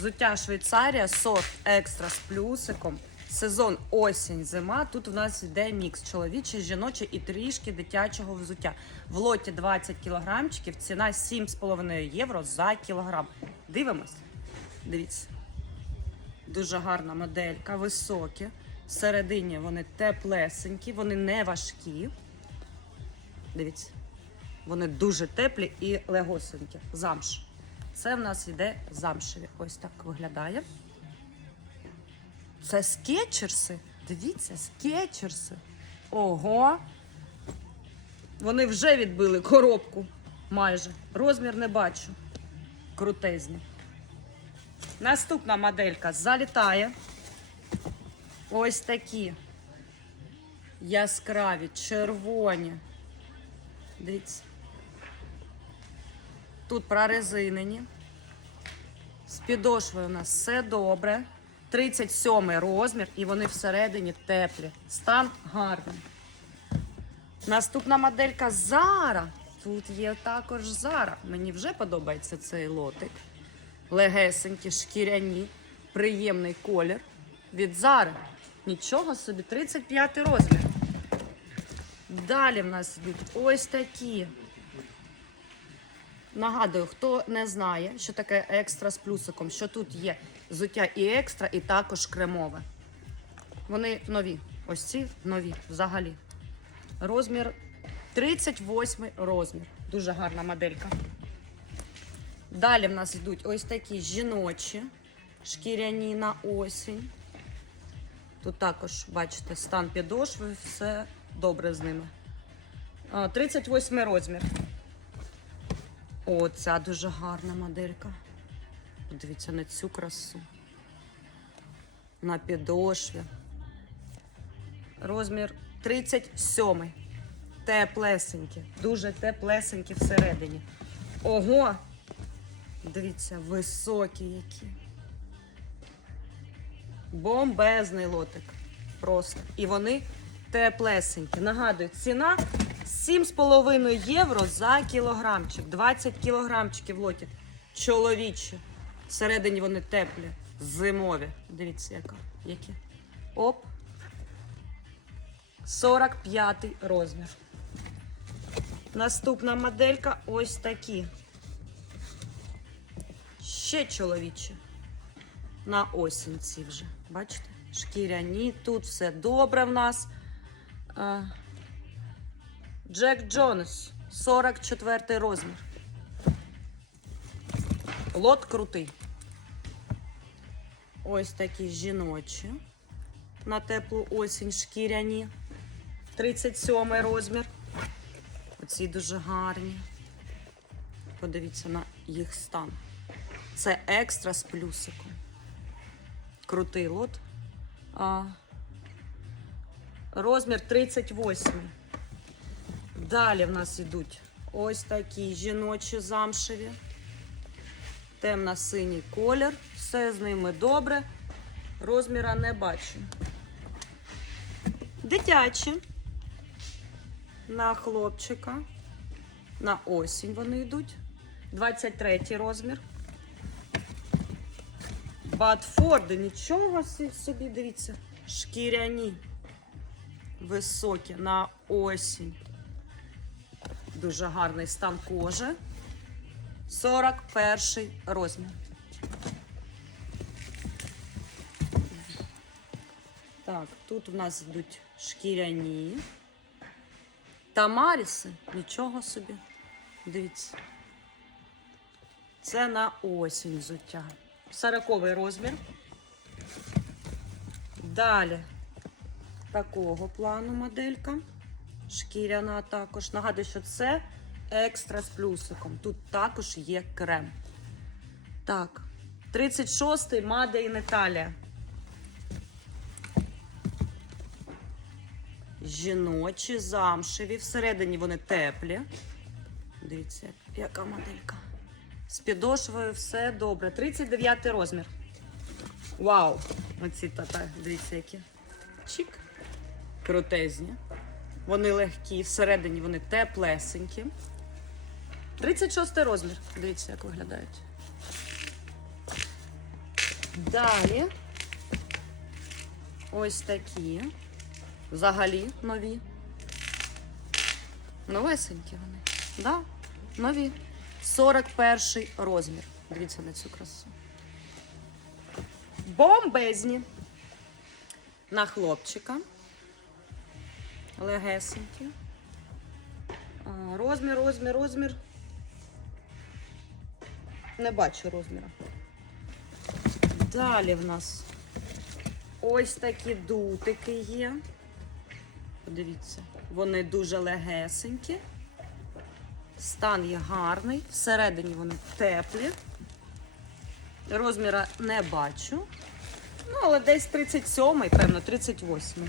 Взуття Швейцарія, сорт екстра з плюсиком. Сезон осінь, зима. Тут у нас йде мікс чоловічий, жіночий і трішки дитячого взуття. В лоті 20 кілограмчиків, ціна 7,5 євро за кілограм. Дивимось. Дивіться. Дуже гарна моделька, високі. Всередині вони теплесенькі, вони не важкі. Дивіться. Вони дуже теплі і легосенькі. Замш. Це в нас йде замшеві. Ось так виглядає. Це скетчерси. Дивіться, скетчерси. Ого. Вони вже відбили коробку. Майже. Розмір не бачу. Крутезні. Наступна моделька залітає. Ось такі. Яскраві, червоні. Дивіться. Тут прорезинені. З підошвою у нас все добре. 37 розмір, і вони всередині теплі. Стан гарний. Наступна моделька Зара. Тут є також Зара. Мені вже подобається цей лотик. Легесенькі, шкіряні, приємний колір. Від Зари. Нічого собі, 35 розмір. Далі в нас йдуть ось такі. Нагадую, хто не знає, що таке екстра з плюсиком, що тут є взуття і екстра, і також кремове. Вони нові. Ось ці нові взагалі. Розмір 38 розмір. Дуже гарна моделька. Далі в нас йдуть ось такі жіночі, шкіряні на осінь. Тут також, бачите, стан підошви, все добре з ними. 38 розмір. О, ця дуже гарна моделька. Подивіться на цю красу. На підошві. Розмір 37. Теплесенькі. Дуже теплесенькі всередині. Ого! Дивіться, високі які. Бомбезний лотик. Просто. І вони теплесенькі. Нагадую, ціна 7,5 євро за кілограмчик. 20 кілограмчиків лоті. Чоловічі. Всередині вони теплі, зимові. Дивіться, яка. які. Оп. 45 розмір. Наступна моделька ось такі. Ще чоловічі. На осінь ці вже. Бачите? Шкіряні, тут все добре в нас. Джек Джонс, 44 розмір. Лот крутий. Ось такі жіночі. На теплу осінь шкіряні. 37 розмір. Оці дуже гарні. Подивіться на їх стан. Це екстра з плюсиком. Крутий лот. А, розмір 38. Далі в нас йдуть ось такі жіночі замшеві. Темно-синій колір. Все з ними добре. Розміра не бачу. Дитячі. На хлопчика. На осінь вони йдуть. 23 розмір. Батфорди, нічого собі, дивіться. Шкіряні. Високі на осінь. Дуже гарний стан кожи. 41 розмір. Так, тут у нас йдуть шкіряні. Тамаріси, нічого собі. Дивіться. Це на осінь взуття. 40 розмір. Далі такого плану моделька. Шкіряна також. Нагадую, що це екстра з плюсиком. Тут також є крем. Так, 36-й Made in Italia. Жіночі, замшеві. Всередині вони теплі. Дивіться, яка моделька. З підошвою все добре. 39 розмір. Вау! Оці тата, дивіться, які. Чік. Крутезні. Вони легкі, всередині вони теплесенькі. 36 розмір. Дивіться, як виглядають. Далі. Ось такі. Взагалі нові. Новесенькі вони. Да, нові. 41 розмір. Дивіться на цю красу. Бомбезні. На хлопчика. Легесенькі. Розмір, розмір, розмір. Не бачу розміра. Далі в нас ось такі дутики є. Подивіться, вони дуже легесенькі. Стан є гарний. Всередині вони теплі. Розміра не бачу. Ну, але десь 37, певно, 38.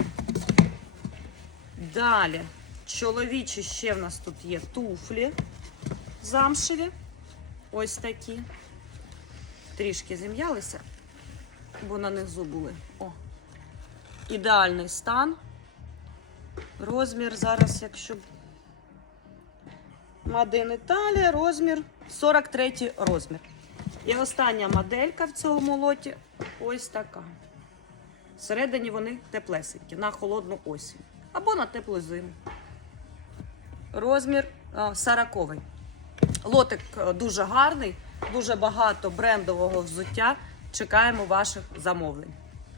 Далі. Чоловічі ще в нас тут є туфлі замшеві. Ось такі. Трішки зім'ялися, бо на низу були. О. Ідеальний стан. Розмір зараз, якщо. Мадин Італія, розмір 43 розмір. І остання моделька в цьому лоті ось така. Всередині вони теплесенькі, на холодну осінь. Або на теплу зиму. Розмір сороковий. Лотик е, дуже гарний, дуже багато брендового взуття. Чекаємо ваших замовлень.